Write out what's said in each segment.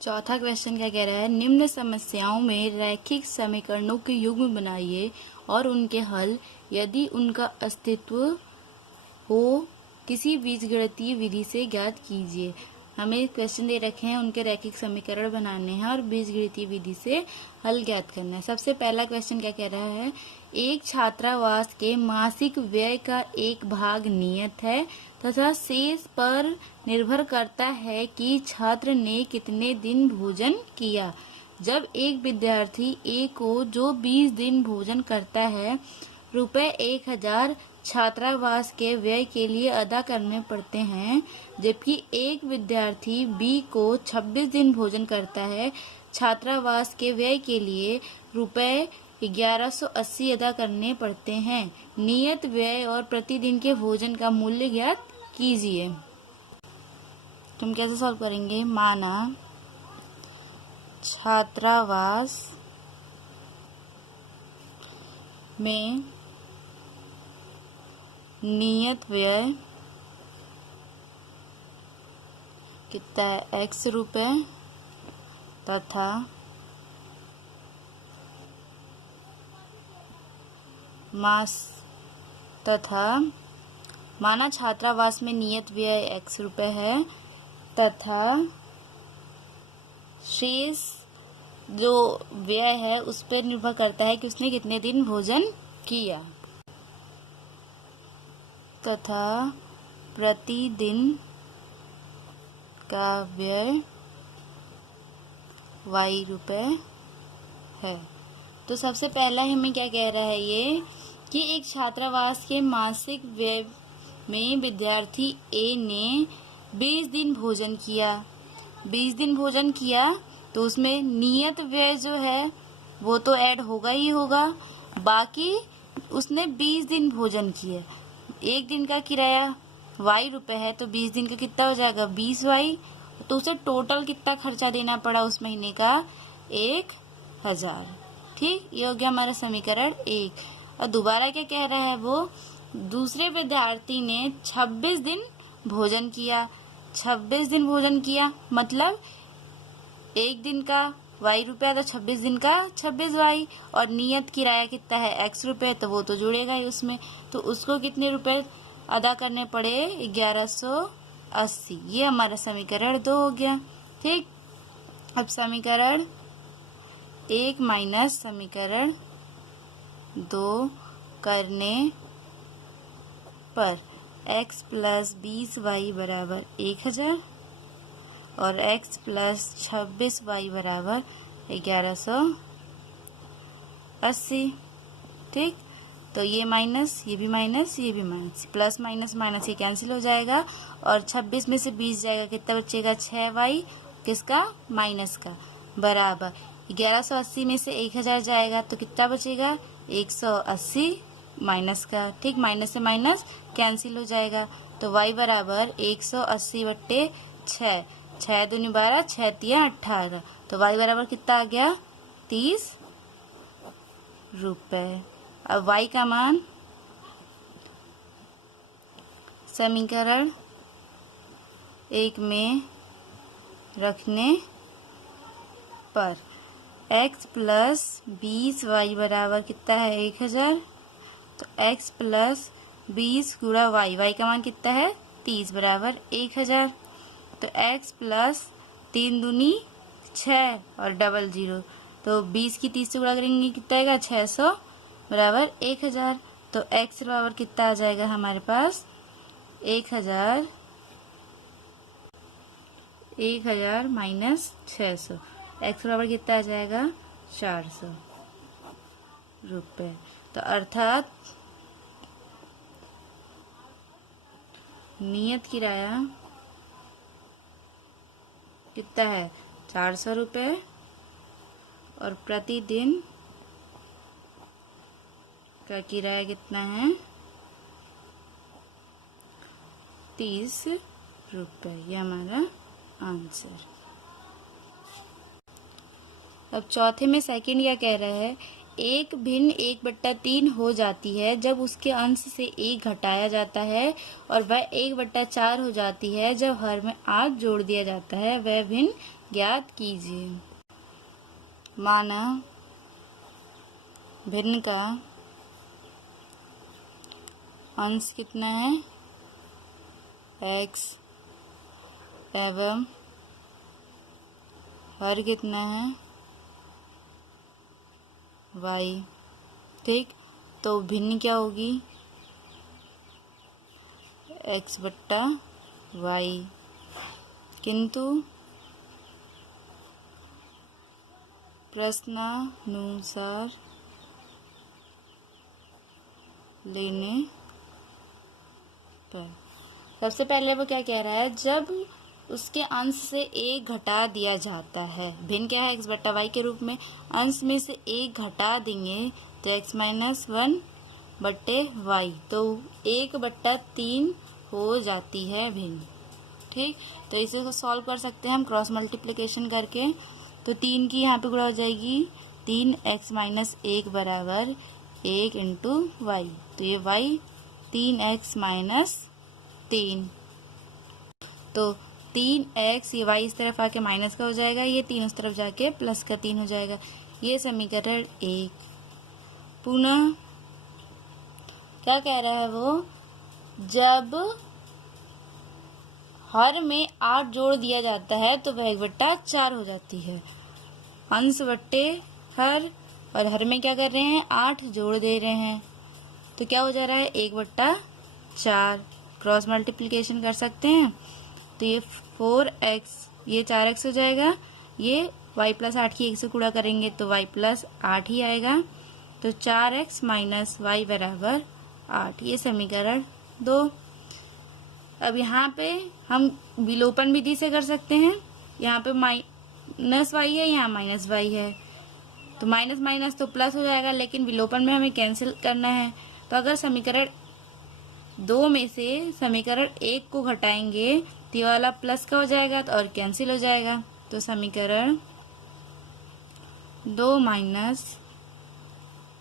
चौथा क्वेश्चन क्या कह रहा है, निम्न समस्याओं में रैखिक समीकरणों के युग्म बनाइए और उनके हल, यदि उनका अस्तित्व हो, किसी बीजगणितीय विधि से ज्ञात कीजिए। हमें क्वेश्चन दे रखे हैं, उनके रैखिक समीकरण बनाने हैं और बीजगणितीय विधि से हल ज्ञात करना है। सबसे पहला क्वेश्चन क्या कह रहा है, एक छात्रावास के मासिक व्यय का एक भाग नियत है तथा शेष पर निर्भर करता है कि छात्र ने कितने दिन भोजन किया। जब एक विद्यार्थी ए को जो 20 दिन भोजन करता है, रुपए 1000 छात्रावास के व्यय के लिए अदा करने पड़ते हैं, जबकि एक विद्यार्थी बी को 26 दिन भोजन करता है, छात्रावास के व्यय के लिए रुपए 1180 अदा करने पड़ते हैं। नियत व्यय और प्रतिदिन के भोजन का मूल्य ज्ञात कीजिए। तुम कैसे सॉल्व करेंगे, माना छात्रावास में नियत व्यय कितना है, x रुपए तथा माना छात्रावास में नियत व्यय x रुपए है तथा शेष जो व्यय है उस पर निर्भर करता है कि उसने कितने दिन भोजन किया, तथा प्रतिदिन का व्यय y रुपए है। तो सबसे पहला हमें क्या कह रहा है ये, कि एक छात्रावास के मासिक व्यय में विद्यार्थी ए ने 20 दिन भोजन किया। 20 दिन भोजन किया तो उसमें नियत व्यय जो है वो तो ऐड होगा ही होगा, बाकी उसने 20 दिन भोजन किया। एक दिन का किराया y रुपए है तो 20 दिन का कितना हो जाएगा, 20y। तो उसे टोटल कितना खर्चा देना पड़ा उस महीने का, 1000। ठीक, ये हो गया हमारा समीकरण 1। और दोबारा क्या कह रहा है वो, दूसरे विद्यार्थी ने 26 दिन भोजन किया। 26 दिन भोजन किया मतलब एक दिन का y रुपया तो 26 दिन का 26y, और नियत किराया कितना है x रुपये, तो वो तो जुड़ेगा ही उसमें। तो उसको कितने रुपए अदा करने पड़े, 1180। ये हमारा समीकरण 2 हो गया। ठीक, अब समीकरण 1 माइनस समीकरण 2 करने पर x प्लस 20y बराबर 1000 और x प्लस 26y बराबर 1180। ठीक, तो ये माइनस, ये भी माइनस, ये भी माइनस, प्लस माइनस माइनस ये कैंसिल हो जाएगा, और 26 में से 20 जाएगा, कितना बचेगा, 6y, किसका, माइनस का, बराबर 1180 में से 1000 जाएगा तो कितना बचेगा, 180 माइनस का। ठीक, माइनस से माइनस कैंसिल हो जाएगा, तो y बराबर 180/6, 6 दूनी 12, 6 तिया 18, तो y बराबर कितना आ गया, 30 रुपए। अब y का मान समीकरण 1 में रखने पर x प्लस 20y बराबर कितना है, 1000। तो x प्लस 20 गुणा y का मान कितना है, 30 बराबर 1000। तो x प्लस 3 दूनी 6 और डबल 0, तो 20 की 30 से गुणा करेंगे कितना आएगा, 600 बराबर 1000। तो x बराबर कितना आ जाएगा हमारे पास, 1000 माइनस 600, x बराबर कितना आ जाएगा, 400 रुपये। तो अर्थात नियत किराया कितना है, 400 रुपये, और प्रतिदिन का किराया कितना है, 30 रुपये। ये हमारा आंसर। अब चौथे में सेकंड क्या कह रहा है, एक भिन्न 1/3 हो जाती है जब उसके अंश से 1 घटाया जाता है, और वह 1/4 हो जाती है जब हर में 8 जोड़ दिया जाता है। वह भिन्न ज्ञात कीजिए। माना भिन्न का अंश कितना है x एवं हर कितना है y। ठीक, तो भिन्न क्या होगी x/y। किंतु प्रश्नानुसार लेने पर सबसे पहले वो क्या कह रहा है, जब उसके अंश से 1 घटा दिया जाता है। भिन्न क्या है x/y के रूप में, अंश में से 1 घटा देंगे तो x-1/y, तो 1/3 हो जाती है भिन्न। ठीक, तो इसे को सॉल्व कर सकते हैं हम क्रॉस मल्टीप्लिकेशन करके। तो 3 की यहाँ पे गुणा हो जाएगी, 3x-1 बराबर 1 इंटू वाई, तो ये y 3x-3, तो 3x, ये y इस तरफ आके माइनस का हो जाएगा, ये 3 उस तरफ जाके प्लस का 3 हो जाएगा। ये समीकरण 1। पुनः क्या कह रहा है वो, जब हर में 8 जोड़ दिया जाता है तो वह 1/4 हो जाती है। अंश बट्टे हर, और हर में क्या कर रहे हैं 8 जोड़ दे रहे हैं, तो क्या हो जा रहा है 1/4। क्रॉस मल्टीप्लिकेशन कर सकते हैं, तो ये 4x, ये 4x हो जाएगा, ये y + 8 की 1 से गुणा करेंगे तो y + 8 ही आएगा, तो 4x - y बराबर 8। ये समीकरण 2। अब यहाँ पे हम विलोपन विधि से कर सकते हैं। यहाँ पे -y है, यहाँ -y है, तो माइनस माइनस तो प्लस हो जाएगा, लेकिन विलोपन में हमें कैंसिल करना है। तो अगर समीकरण 2 में से समीकरण 1 को घटाएंगे तो ये वाला प्लस का हो जाएगा और कैंसिल हो जाएगा, तो समीकरण 2 माइनस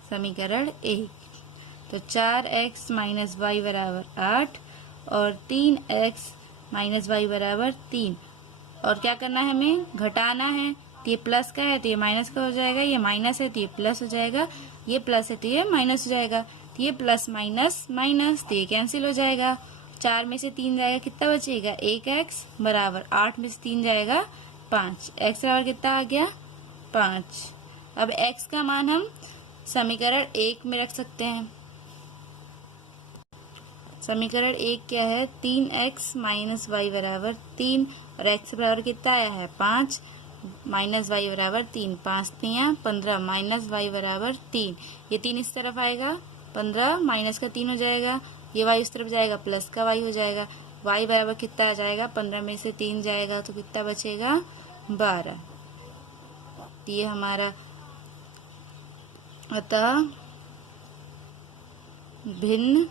समीकरण 1, तो 4x - y बराबर 8 और 3x - y बराबर 3। और क्या करना है, हमें घटाना है, तो ये प्लस का है तो ये माइनस का हो जाएगा, ये माइनस है तो ये प्लस हो जाएगा, ये प्लस है तो ये माइनस हो जाएगा, तो ये प्लस माइनस माइनस, तो ये कैंसिल हो जाएगा। 4 में से 3 जाएगा, कितना बचेगा 1x बराबर 8 में से 3 जाएगा 5, x बराबर कितना आ गया 5। अब x का मान हम समीकरण 1 में रख सकते हैं। समीकरण 1 क्या है, 3x - y बराबर 3, और x बराबर कितना आया है 5, माइनस y बराबर 3, 5 3 15, माइनस y बराबर 3, ये 3 इस तरफ आएगा, 15 माइनस का 3 हो जाएगा, ये y इस तरफ जाएगा, प्लस का y हो जाएगा, y बराबर कितना आ जाएगा, 15 में से 3 जाएगा तो कितना बचेगा 12। ये हमारा, अतः भिन्न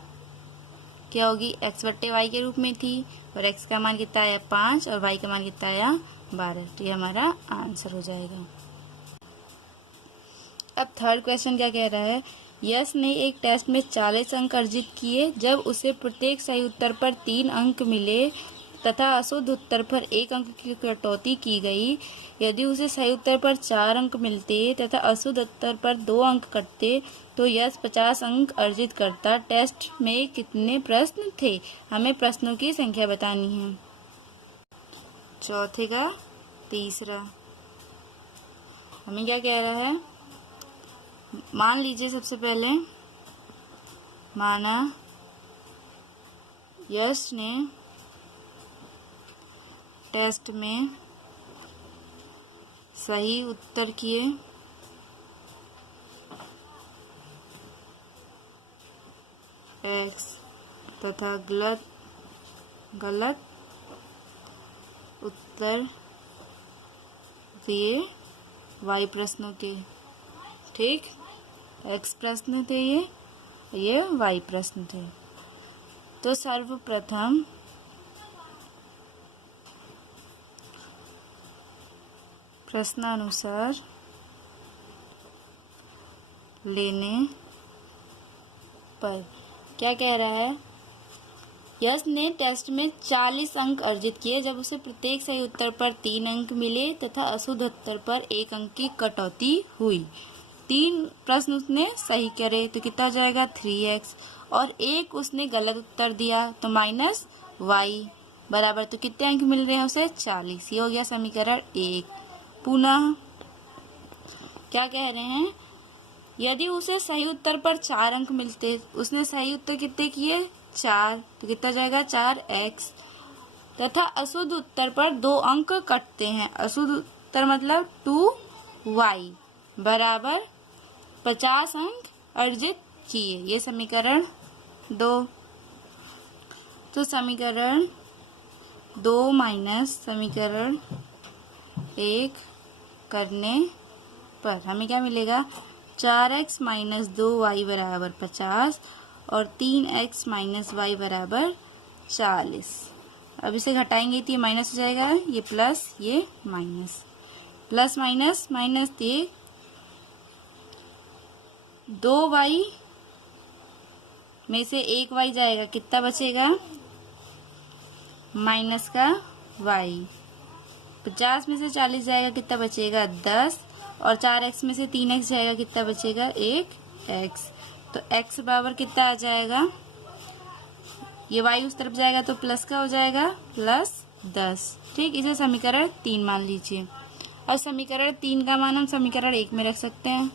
क्या होगी, x/y के रूप में थी, और x का मान कितना आया 5 और y का मान कितना आया 12, तो ये हमारा आंसर हो जाएगा। अब थर्ड क्वेश्चन क्या कह रहा है, यश ने एक टेस्ट में 40 अंक अर्जित किए। जब उसे प्रत्येक सही उत्तर पर 3 अंक मिले तथा अशुद्ध उत्तर पर 1 अंक की कटौती की गई, यदि उसे सही उत्तर पर 4 अंक मिलते तथा अशुद्ध उत्तर पर 2 अंक कटते तो यश 50 अंक अर्जित करता। टेस्ट में कितने प्रश्न थे? हमें प्रश्नों की संख्या बतानी है। चौथे का तीसरा हमें क्या कह रहा है, मान लीजिए सबसे पहले, माना यश ने टेस्ट में सही उत्तर किए x तथा गलत उत्तर दिए y प्रश्नों के। ठीक, x प्रश्न थे ये y प्रश्न थे। तो सर्वप्रथम प्रश्नानुसार लेने पर। क्या कह रहा है? यश ने टेस्ट में 40 अंक अर्जित किए जब उसे प्रत्येक सही उत्तर पर 3 अंक मिले तथा अशुद्ध उत्तर पर 1 अंक की कटौती हुई। 3 प्रश्न उसने सही करे तो कितना हो जाएगा 3x, और 1 उसने गलत उत्तर दिया तो -y बराबर, तो कितने अंक मिल रहे हैं उसे 40। ये हो गया समीकरण 1। पुनः क्या कह रहे हैं? यदि उसे सही उत्तर पर 4 अंक मिलते, उसने सही उत्तर कितने किए 4, तो कितना जाएगा 4x, तथा अशुद्ध उत्तर पर 2 अंक कटते हैं, अशुद्ध उत्तर मतलब 2y बराबर 50 अंक अर्जित किए। ये समीकरण 2। तो समीकरण 2 माइनस समीकरण 1 करने पर हमें क्या मिलेगा? 4x माइनस 2y बराबर 50 और 3x माइनस y बराबर 40। अब इसे घटाएंगे तो ये माइनस हो जाएगा, ये प्लस ये माइनस, प्लस माइनस माइनस, ये 2y में से 1y जाएगा, कितना बचेगा माइनस का y। 50 में से 40 जाएगा, कितना बचेगा 10, और 4x में से 3x जाएगा, कितना बचेगा 1x। तो x बराबर कितना आ जाएगा? ये y उस तरफ जाएगा तो प्लस का हो जाएगा +10। ठीक, इसे समीकरण 3 मान लीजिए। अब समीकरण 3 का मान हम समीकरण 1 में रख सकते हैं।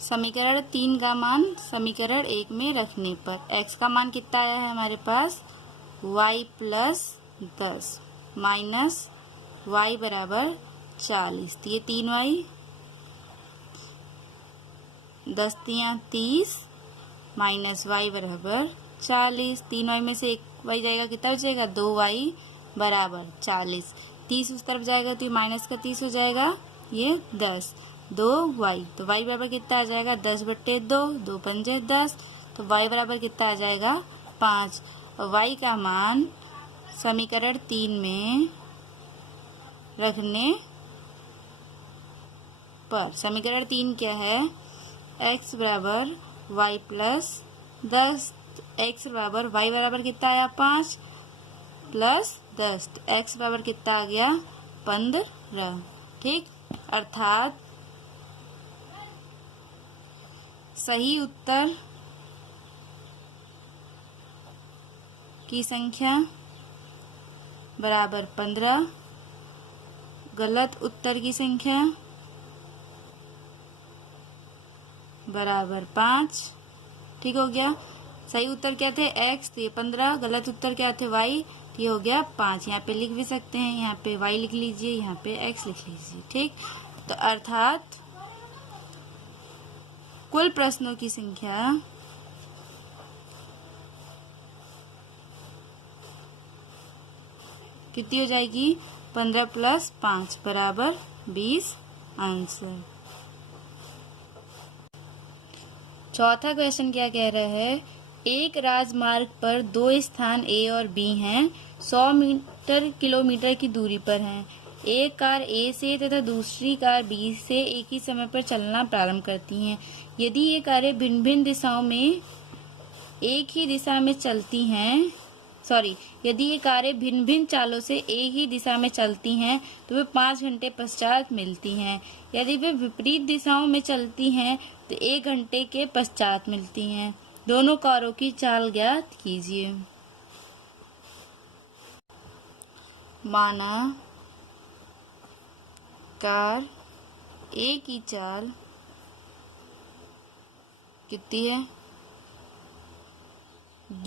समीकरण 3 का मान समीकरण 1 में रखने पर x का मान कितना आया है हमारे पास y + 10 माइनस y बराबर 40। तो ये 3y, 10 × 30 माइनस y बराबर 40। 3y में से 1y जाएगा, कितना बचेगा 2y बराबर 40। 30 उस तरफ जाएगा तो ये माइनस का 30 हो जाएगा, ये 10, 2y, तो y बराबर कितना आ जाएगा 10/2, 2 पंजे 10, तो y बराबर कितना आ जाएगा 5। और y का मान समीकरण 3 में रखने पर समीकरण 3 क्या है? x बराबर y + 10, x बराबर y बराबर कितना आया 5 + 10, तो x बराबर कितना आ गया 15। ठीक, अर्थात सही उत्तर की संख्या बराबर 15, गलत उत्तर की संख्या बराबर 5। ठीक हो गया। सही उत्तर क्या थे x, तो ये 15, गलत उत्तर क्या थे y, तो ये हो गया 5। यहाँ पे लिख भी सकते हैं, यहाँ पे y लिख लीजिए, यहाँ पे x लिख लीजिए। ठीक, तो अर्थात कुल प्रश्नों की संख्या कितनी हो जाएगी 15 + 5 बराबर 20 आंसर। चौथा क्वेश्चन क्या कह रहा है? एक राजमार्ग पर 2 स्थान A और B हैं, 100 किलोमीटर की दूरी पर हैं। एक कार A से तथा दूसरी कार B से एक ही समय पर चलना प्रारंभ करती हैं। यदि ये कारें भिन्न भिन्न दिशाओं में एक ही दिशा में चलती हैं, यदि ये कारें भिन्न भिन्न चालों से एक ही दिशा में चलती हैं तो वे 5 घंटे पश्चात मिलती हैं। यदि वे विपरीत दिशाओं में चलती हैं तो 1 घंटे के पश्चात मिलती हैं। दोनों कारों की चाल ज्ञात कीजिए। माना कार A की चाल कितनी है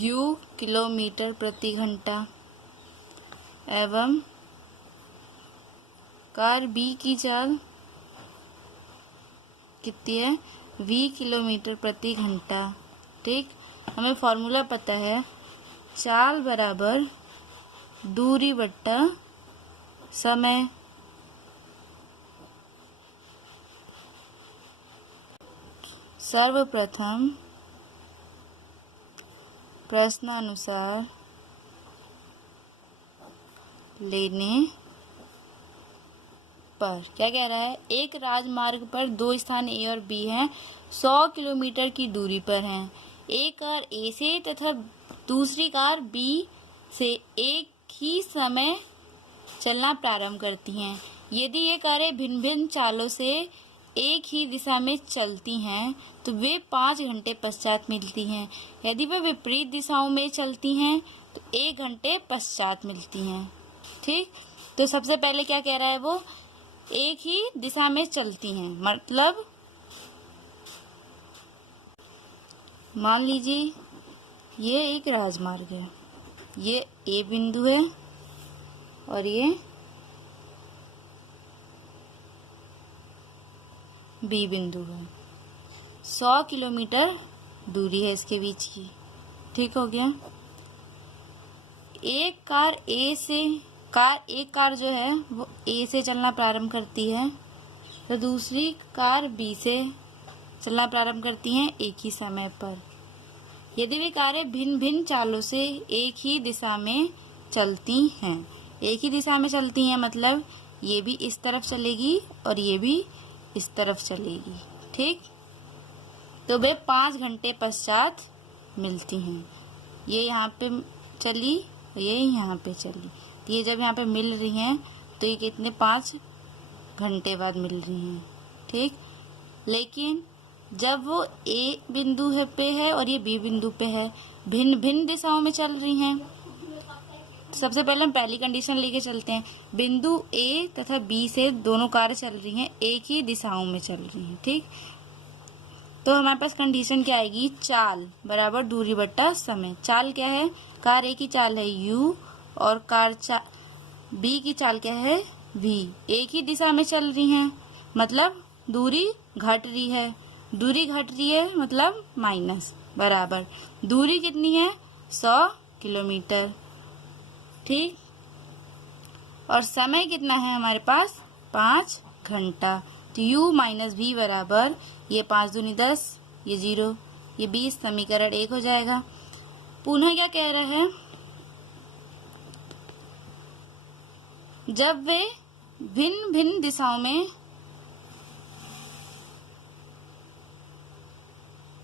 u किलोमीटर प्रति घंटा एवं कार B की चाल कितनी है v किलोमीटर प्रति घंटा। ठीक, हमें फॉर्मूला पता है, चाल बराबर दूरी बट्टा समय। सर्वप्रथम प्रश्नानुसार लेने पर क्या कह रहा है, एक राजमार्ग पर दो स्थान ए और बी हैं, 100 किलोमीटर की दूरी पर हैं। एक कार ए से तथा दूसरी कार बी से एक ही समय चलना प्रारंभ करती हैं। यदि ये कारें भिन्न भिन्न चालों से एक ही दिशा में चलती हैं तो वे 5 घंटे पश्चात मिलती हैं। यदि वे विपरीत दिशाओं में चलती हैं तो 1 घंटे पश्चात मिलती हैं। ठीक, तो सबसे पहले क्या कह रहा है, वो एक ही दिशा में चलती हैं, मतलब मान लीजिए ये एक राजमार्ग है, ये ए बिंदु है और ये बी बिंदु है। 100 किलोमीटर दूरी है इसके बीच की। ठीक हो गया। एक कार जो है वो ए से चलना प्रारंभ करती है तो दूसरी कार बी से चलना प्रारंभ करती हैं एक ही समय पर। यदि वे कारें भिन्न भिन्न चालों से एक ही दिशा में चलती हैं, एक ही दिशा में चलती हैं मतलब ये भी इस तरफ चलेगी और ये भी इस तरफ चलेगी। ठीक, तो वे 5 घंटे पश्चात मिलती हैं। ये यहाँ पे चली, ये यहाँ पे चली, तो ये जब यहाँ पे मिल रही हैं तो ये कितने 5 घंटे बाद मिल रही हैं। ठीक, लेकिन जब वो ए बिंदु पे है और ये बी बिंदु पे है, भिन्न भिन्न दिशाओं में चल रही हैं। सबसे पहले हम पहली कंडीशन लेके चलते हैं। बिंदु ए तथा बी से दोनों कारें चल रही हैं, एक ही दिशाओं में चल रही हैं। ठीक, तो हमारे पास कंडीशन क्या आएगी, चाल बराबर दूरी बट्टा समय। चाल क्या है, कार ए की चाल है u और कार बी की चाल क्या है v। एक ही दिशा में चल रही हैं मतलब दूरी घट रही है, दूरी घट रही है मतलब माइनस बराबर दूरी कितनी है 100 किलोमीटर। ठीक, और समय कितना है हमारे पास 5 घंटा। तो u माइनस v बराबर ये 5 दूनी 10, ये 0, ये 20, समीकरण 1 हो जाएगा। पुनः क्या कह रहा है, जब वे भिन्न भिन्न दिशाओं में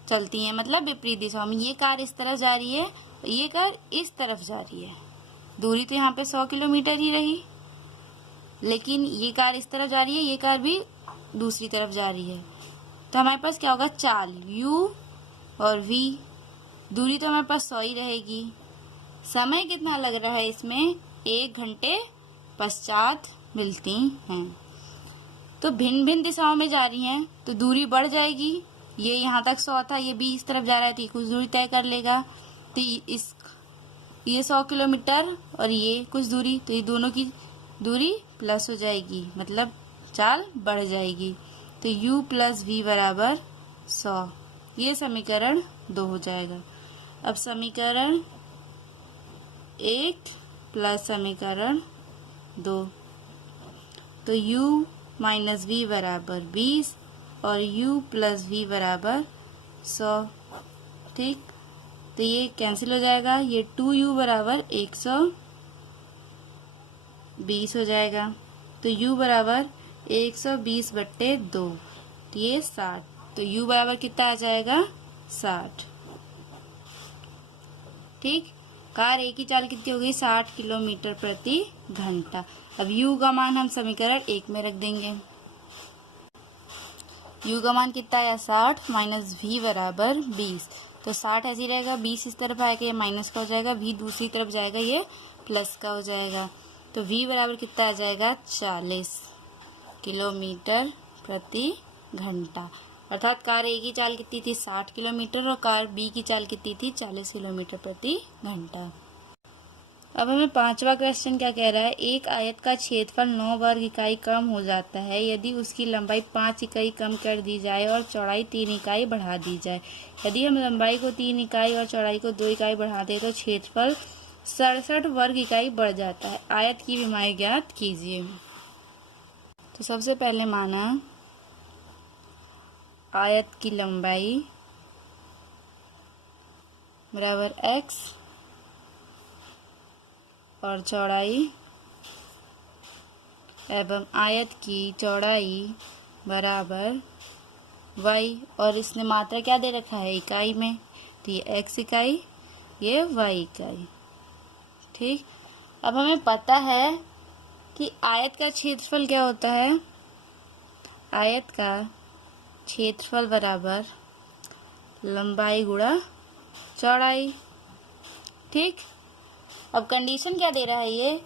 चलती हैं मतलब विपरीत दिशाओं में, ये कार इस तरफ जा रही है, ये कार इस तरफ जा रही है। दूरी तो यहाँ पे 100 किलोमीटर ही रही, लेकिन ये कार इस तरफ जा रही है, ये कार भी दूसरी तरफ जा रही है। तो हमारे पास क्या होगा, चाल u और v, दूरी तो हमारे पास 100 ही रहेगी। समय कितना लग रहा है इसमें, 1 घंटे पश्चात मिलती हैं। तो भिन्न भिन्न दिशाओं में जा रही हैं तो दूरी बढ़ जाएगी। ये यहाँ तक 100 था, ये भी इस तरफ जा रहा है तो ये कुछ दूरी तय कर लेगा। तो ये 100 किलोमीटर और ये कुछ दूरी, तो ये दोनों की दूरी प्लस हो जाएगी मतलब चाल बढ़ जाएगी। तो u प्लस v बराबर 100, ये समीकरण 2 हो जाएगा। अब समीकरण 1 प्लस समीकरण 2, तो u माइनस v बराबर 20 और u प्लस v बराबर 100। ठीक, तो ये कैंसिल हो जाएगा, ये 2u बराबर 120 हो जाएगा। तो u बराबर 120/2, तो ये 60, तो u बराबर कितना आ जाएगा 60। ठीक, कार एक की चाल कितनी हो गई 60 किलोमीटर प्रति घंटा। अब u का मान हम समीकरण 1 में रख देंगे। u का मान कितना आया 60 माइनस v बराबर 20, तो 60 ऐसे ही रहेगा, 20 इस तरफ आएगा, ये माइनस का हो जाएगा, v दूसरी तरफ जाएगा, ये प्लस का हो जाएगा। तो v बराबर कितना आ जाएगा 40 किलोमीटर प्रति घंटा। अर्थात कार ए की चाल कितनी थी 60 किलोमीटर और कार बी की चाल कितनी थी 40 किलोमीटर प्रति घंटा। अब हमें 5वां क्वेश्चन क्या कह रहा है, एक आयत का क्षेत्रफल 9 वर्ग इकाई कम हो जाता है यदि उसकी लंबाई 5 इकाई कम कर दी जाए और चौड़ाई 3 इकाई बढ़ा दी जाए। यदि हम लंबाई को 3 इकाई और चौड़ाई को 2 इकाई बढ़ा दें तो क्षेत्रफल 67 वर्ग इकाई बढ़ जाता है। आयत की विमाएं ज्ञात कीजिए। तो सबसे पहले माना आयत की लंबाई बराबर x और चौड़ाई एवं आयत की चौड़ाई बराबर y, और इसने मात्रा क्या दे रखा है इकाई में, तो ये x इकाई, ये y इकाई। ठीक, अब हमें पता है कि आयत का क्षेत्रफल क्या होता है। आयत का क्षेत्रफल बराबर लंबाई गुणा चौड़ाई। ठीक, अब कंडीशन क्या दे रहा है ये,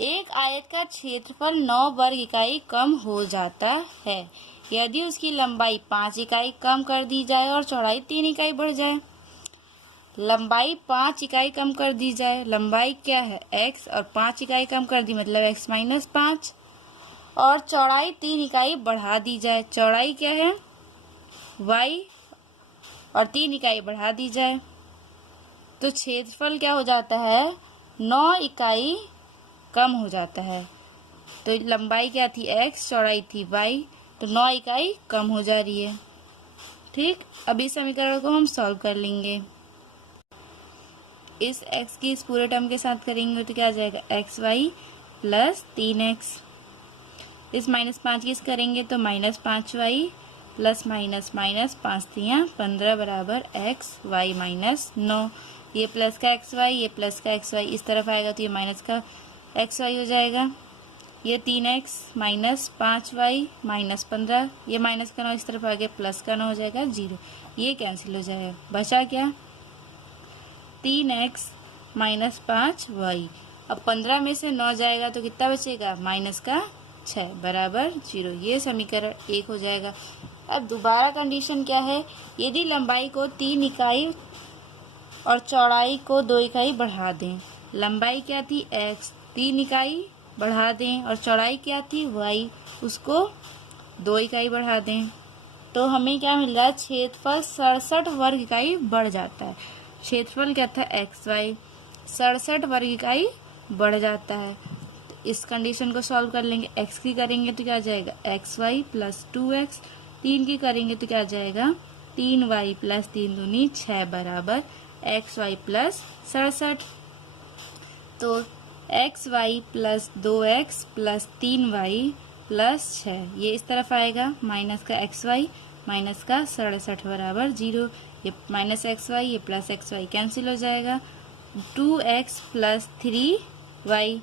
एक आयत का क्षेत्रफल 9 वर्ग इकाई कम हो जाता है यदि उसकी लंबाई 5 इकाई कम कर दी जाए और चौड़ाई 3 इकाई बढ़ जाए। लंबाई 5 इकाई कम कर दी जाए, लंबाई क्या है x, और 5 इकाई कम कर दी मतलब x माइनस 5, और चौड़ाई 3 इकाई बढ़ा दी जाए, चौड़ाई क्या है y, और 3 इकाई बढ़ा दी जाए, तो क्षेत्रफल क्या हो जाता है 9 इकाई कम हो जाता है। तो लंबाई क्या थी x, चौड़ाई थी y, तो 9 इकाई कम हो जा रही है। ठीक, अब इस समीकरण को हम सॉल्व कर लेंगे। इस x की इस पूरे टर्म के साथ करेंगे तो क्या आ जाएगा xy प्लस 3x, इस -5 की इस करेंगे तो -5y प्लस माइनस माइनस 5 3 15 बराबर xy माइनस 9। ये प्लस का xy, ये प्लस का xy इस तरफ आएगा तो ये माइनस का xy हो जाएगा। ये 3x माइनस 5y माइनस 15, ये माइनस का 9 इस तरफ आ गया, प्लस का 9 हो जाएगा 0, ये कैंसिल हो जाएगा। बचा क्या 3x माइनस 5y। अब 15 में से 9 जाएगा तो कितना बचेगा माइनस का 6 बराबर 0, ये समीकरण 1 हो जाएगा। अब दोबारा कंडीशन क्या है, यदि लंबाई को 3 इकाई और चौड़ाई को 2 इकाई बढ़ा दें। लंबाई क्या थी x, 3 इकाई बढ़ा दें, और चौड़ाई क्या थी y, उसको 2 इकाई बढ़ा दें, तो हमें क्या मिल रहा है क्षेत्रफल 67 वर्ग इकाई बढ़ जाता है। क्षेत्रफल क्या था xy, 67 वर्ग इकाई बढ़ जाता है। तो इस कंडीशन को सॉल्व कर लेंगे। x की करेंगे तो क्या आ जाएगा xy प्लस 2x, 3 की करेंगे तो क्या आ जाएगा 3y प्लस 3 दूनी 6 बराबर xy प्लस 67। तो xy plus 2x plus 3y plus 6, ये इस तरफ आएगा, माइनस का xy माइनस का 67 बराबर 0, ये माइनस xy ये प्लस xy कैंसिल हो जाएगा। 2x प्लस 3y,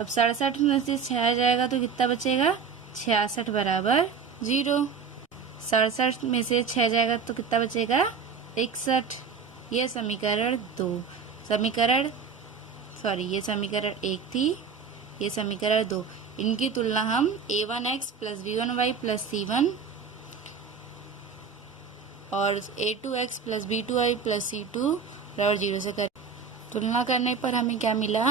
अब 67 में से 6 आ जाएगा तो कितना बचेगा 66 बराबर 0। 67 में से 6 जाएगा तो कितना बचेगा 61। ये समीकरण 2, ये समीकरण 1 थी, ये समीकरण 2। इनकी तुलना हम a1x plus b1y plus c1 और a2x plus b2y plus c2 बराबर 0 से करें। तुलना करने पर हमें क्या मिला,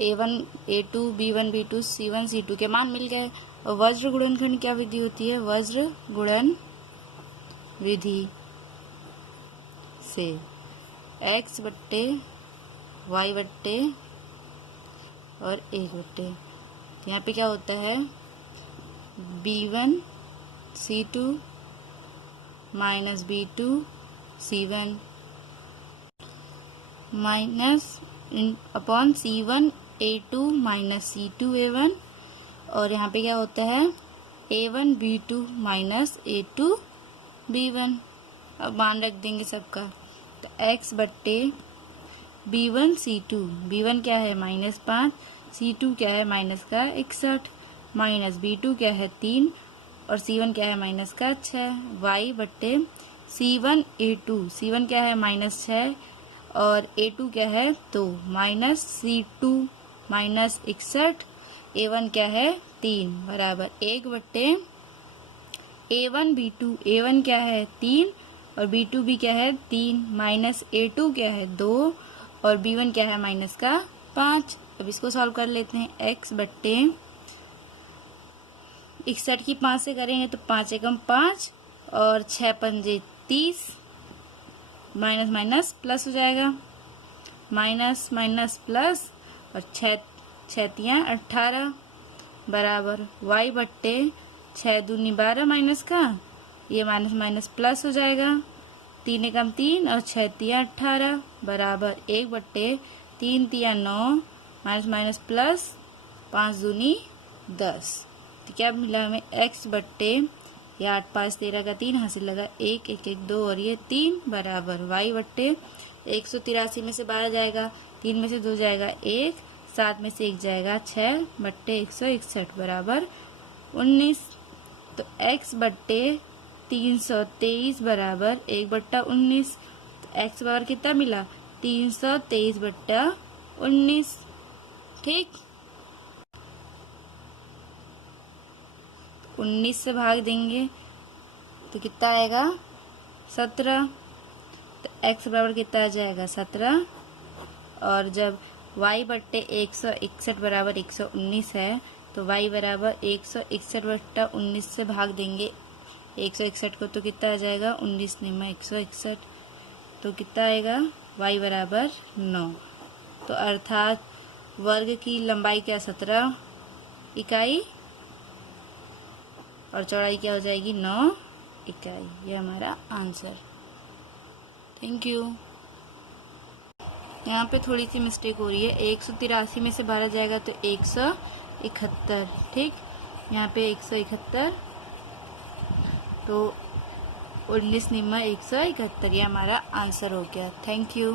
a1 a2 b1 b2 c1 c2 के मान मिल गए। और वज्र गुणनखंड क्या विधि होती है, वज्र गुणन विधि से x बट्टे y बट्टे और 1 बट्टे, तो यहाँ पे क्या होता है b1 c2 minus b2 c1 minus upon c1 a2 minus c2 a1, और यहाँ पे क्या होता है a1 b2 minus a2 b1। अब मान रख देंगे सबका, तो x बट्टे b1 c2, b1 क्या है -5, c2 क्या है माइनस का 61, माइनस b2 क्या है 3 और c1 क्या है माइनस का 6, y बट्टे c1 a2, c1 क्या है -6 और a2 क्या है 2, माइनस c2 माइनस 61, a1 क्या है 3 बराबर 1 बट्टे a1 b2, a1 क्या है 3 और b2 भी क्या है 3, माइनस a2 क्या है 2 और b1 क्या है माइनस का 5। अब इसको सॉल्व कर लेते हैं। x बट्टे 61 की 5 से करेंगे तो 5 एकम 5 और 6 पंजे 30, माइनस माइनस प्लस हो जाएगा, माइनस माइनस प्लस और 6 तियां 18 बराबर y बट्टे 6 दूनी 12 माइनस का, ये माइनस माइनस प्लस हो जाएगा, 3 एकम 3 और 6 तियां 18 बराबर 1 बट्टे 3 तियां 9 माइनस माइनस प्लस 5 दूनी 10। तो क्या मिला हमें x बट्टे, ये 8 5 13 का 3 हासिल लगा, 1 1 1 2 और ये 3 बराबर y बट्टे 183 में से 12 जाएगा, 3 में से 2 जाएगा 1, 7 में से 1 जाएगा 6 बट्टे 161 बराबर 19। तो x बट्टे 323 बराबर 1 बट्टा 19। तो x बराबर कितना मिला? 323 बट्टा 19। ठीक, 19 से भाग देंगे तो कितना आएगा? 17। तो x बराबर कितना आ जाएगा? 17। और जब y बट्टे 161 बराबर 119 है तो y बराबर 161 बट्टा 19 से भाग देंगे 161 को, तो कितना आ जाएगा? 19 निमा 161। तो कितना आएगा? y बराबर 9। तो अर्थात वर्ग की लंबाई क्या? 17 इकाई और चौड़ाई क्या हो जाएगी? 9 इकाई। ये हमारा आंसर। Thank you. यहाँ पे थोड़ी सी मिस्टेक हो रही है, 183 में से 12 जाएगा तो 171। ठीक, यहाँ पे 171, तो 19 निम्मा 171, ये हमारा आंसर हो गया। Thank you.